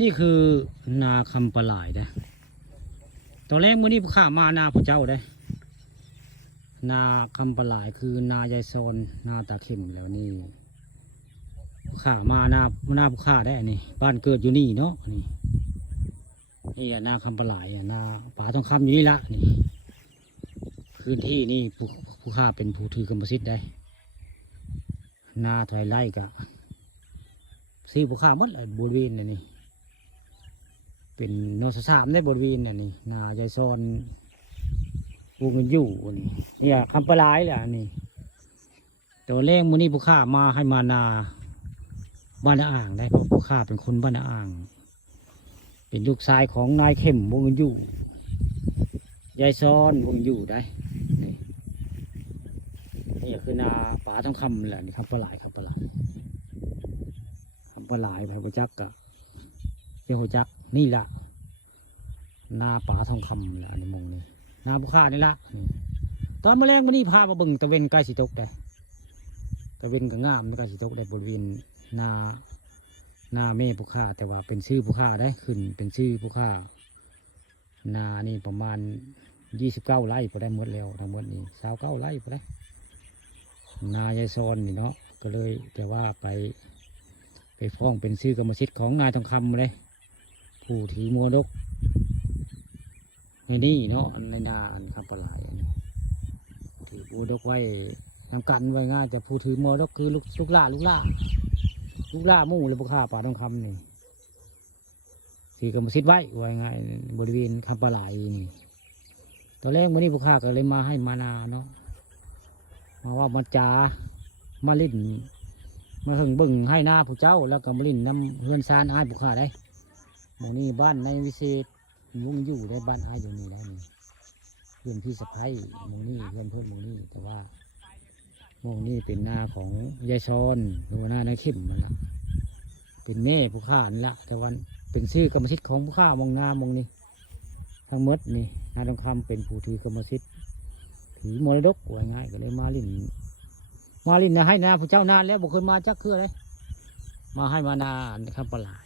นี่คือนาคำปลายนะตอนแรกมื้อนี้ข้ามานาพระเจ้าได้นาคำปลายคือ นายายโซนนาตาเข็มแล้วนี่ข้ามานาผู้ข้าได้อันนี้บ้านเกิดอยู่นี่เนาะนี่ก็นาคำปลายนาป่าทองคำอยู่นี่ละนี่พื้นที่นี่ผู้ข้าเป็นผู้ถือกรรมสิทธิ์ได้นาถอยไล่กะซีผู้ข้าหมดเลยบริเวณนี่เป็นนสสามได้บริเวณนี่นายายซ้อนวงเงินอยู่นี่เนี่ยคำปลายแหละนี่ตัวเลขมูนี่ผู้ข้ามาให้มานาบ้านอ่างได้เพราะผู้ข้าเป็นคนบ้านอ่างเป็นลูกชายของนายเข้มวงเงินอยู่ยายซ้อนวงอยู่ได้นี่คือนาป่าทองคำแหละนี่คำปลายคำปลายไปพระจักกะเจ้าหัวจักนี่ละนาป่าทองคำแหละในมงนี้นาบุค่านี่ละตอนมาแรงมันนี่พามาบึงตะเวนใกล้สิตกได้ตะเวนก็งามใกล้สิตกได้บริเวณนาเมฆบุค่าแต่ว่าเป็นชื่อบุค่าได้ขึ้นเป็นชื่อบุค่านานี่ประมาณ29 ไร่พอได้หมดแล้วทั้งหมดนี่29 ไร่พอได้นายายซอนนี่เนาะก็เลยแต่ว่าไปฟ้องเป็นชื่อกรรมสิทธิ์ของนายทองคำเลยผู้ถือมรดกในนี่เนาะในนาอันคำปลายถือมรดกไว้ทำกันไว้ง่ายแต่ผู้ถือมรดกคือลูกล่าหมู่เลยพวกข้าป่าทองคำนี่ถือกรรมสิทธิ์ไว้ง่ายบริเวณคำปลายนี่ตอนแรกวันนี้พวกข้าก็เลยมาให้มานาเนาะมาว่ามาจามาลิ้นมาหึงบึงให้หน้าผู้เจ้าแล้วก็มาลิ้นน้ำเฮือนซานอ้ายผู้ข้าได้หมู่นี้บ้านในวิเศษมุงอยู่ได้บ้านอ้ายอยู่นี่ได้นี่เพื่อนพี่สะพ้ายหมู่นี้เพื่อนหมู่นี้แต่ว่าหมู่นี้เป็นหน้าของยายซอนหรือว่าหน้าเข้มนั่นแหละเป็นแม่ผู้ข้านี่ละแต่วันเป็นชื่อกรรมสิทธิ์ของผู้ข้ามองนามองนี้ทั้งหมดนี่นายทองคำเป็นผู้ถือกรรมสิทธิ์ถือมรดกว่าง่ายก็เลยมาลิ้นนะให้นาผู้เจ้านานแล้วบอกเคยมาจักคืออะไรมาให้มานาคำปลาย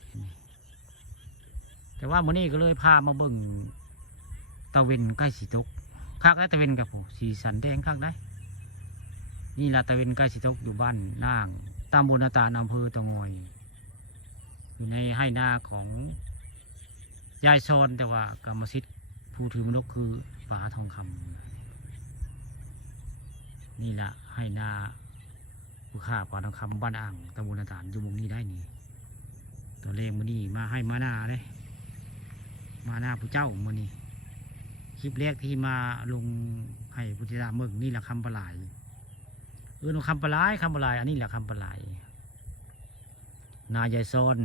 แต่ว่ามื้อนี้ก็เลยพามาเบิ่งตะเวนใกล้สีตกคักได้ตะเวนกับผู้สีสันแดงคักได้นี่ละตะเวนใกล้สีตกอยู่บ้านนางตำบลนาตาลอำเภอตะงอยอยู่ในให้นาของยายซอนแต่ว่ากรรมสิทธิ์ผู้ถือมรดกคือป่าทองคำนี่ละให้นาผู้ข้าป่าทองคำบ้านอ่างตำบลนาตาลอยู่มุมนี้ได้นี่ตัวเลขมื้อนี้มาให้มานาเลยมาหน้าผู้เจ้ามื้อนี้คลิปแรกที่มาลงให้พุทธิดาเมืองนี่แหละคำปลายคำปลายอันนี้แหละคำปลายนายายซอน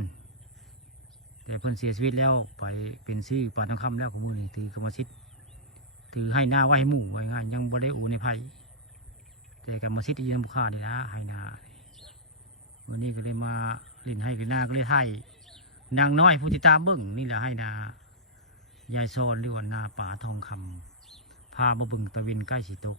แต่เพิ่นเสียชีวิตแล้วไปเป็นชื่อป่าทองคำแล้วของมือนี่ถือกรรมสิทธิ์ถือให้หน้าไว้ให้หมู่ไว้ง่ายยังบ่ได้โอในไผ่แต่กรรมสิทธิ์ยืนบุคคานี่นะให้นาวันนี้ก็เลยมาเล่นให้กันหน้าก็เลยให้นางน้อยผู้ติดตามเบิ้งนี่แหละให้นายายซอนหรือว่านาป่าทองคำพามาเบิ้งตะเวนใกล้สิตก